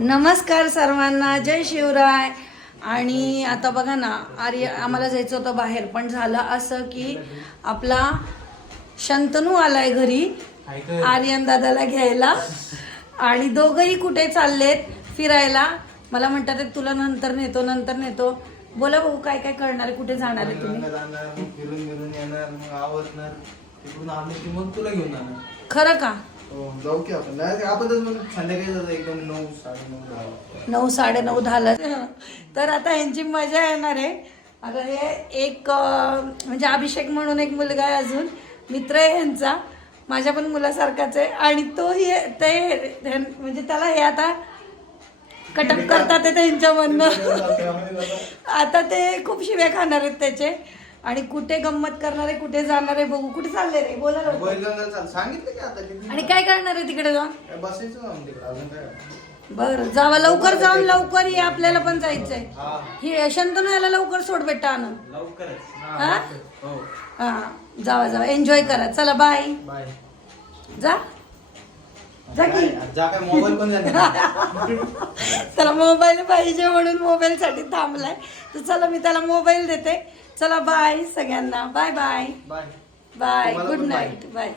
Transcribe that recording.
नमस्कार सर्वांना जय शिवराय. आणि आता बघा ना आर्य आम्हाला जायचं होतं बाहेर पण झालं असं की आपला शंतनू आलाय घरी आर्यन दादाला घ्यायला. आणि दोघंही कुठे चाललेत फिरायला? मला म्हणतात "ए, तुला नंतर नेतो नंतर नेतो. बोला भाऊ काय काय करणार कुठे जाणार आहे तुम्ही? खरं का? जाऊ की आपण नाही आपण तर मग संध्याकाळी जातो एकदम नऊ साडे नऊ दहा नऊ साडे नऊ झालं. तर आता यांची मजा येणार आहे. आता हे एक अं, म्हणजे अभिषेक म्हणून एक मुलगा आहे अजून. मित्र आहे यांचा माझ्या पण मुलासारखाच आहे. आणि तोही ते म्हणजे त्याला हे आता कटअप करतात ते त्यांच्यामधनं. आता ते खूप शिव्या खाणार आहेत त्याचे. आणि कुठे गंमत करणार आहे कुठे जाणार आहे बघू. कुठे चालले रे? बोला लवकर. बैलगंगा चाल सांगितलं की आता किती आणि काय करणार आहे तिकडे जाऊन? काय बसायचं ना मग तिकडे? अजून काय? बरं जावा लवकर जाऊन लवकर ये आपल्याला पण जायचंय. हा. ही शंतनू याला लवकर सोड बेटा आनंद लवकरच. हा हो? हा. जावा जावा. एन्जॉय करा. चला बाय बाय जा. जा की. जा काय मोबाईल पण पाहिजे म्हणून मोबाईल साठी थांबलाय. तर चला मी त्याला मोबाईल देते. चला बाय सगळ्यांना. Bye bye bye bye good. Night bye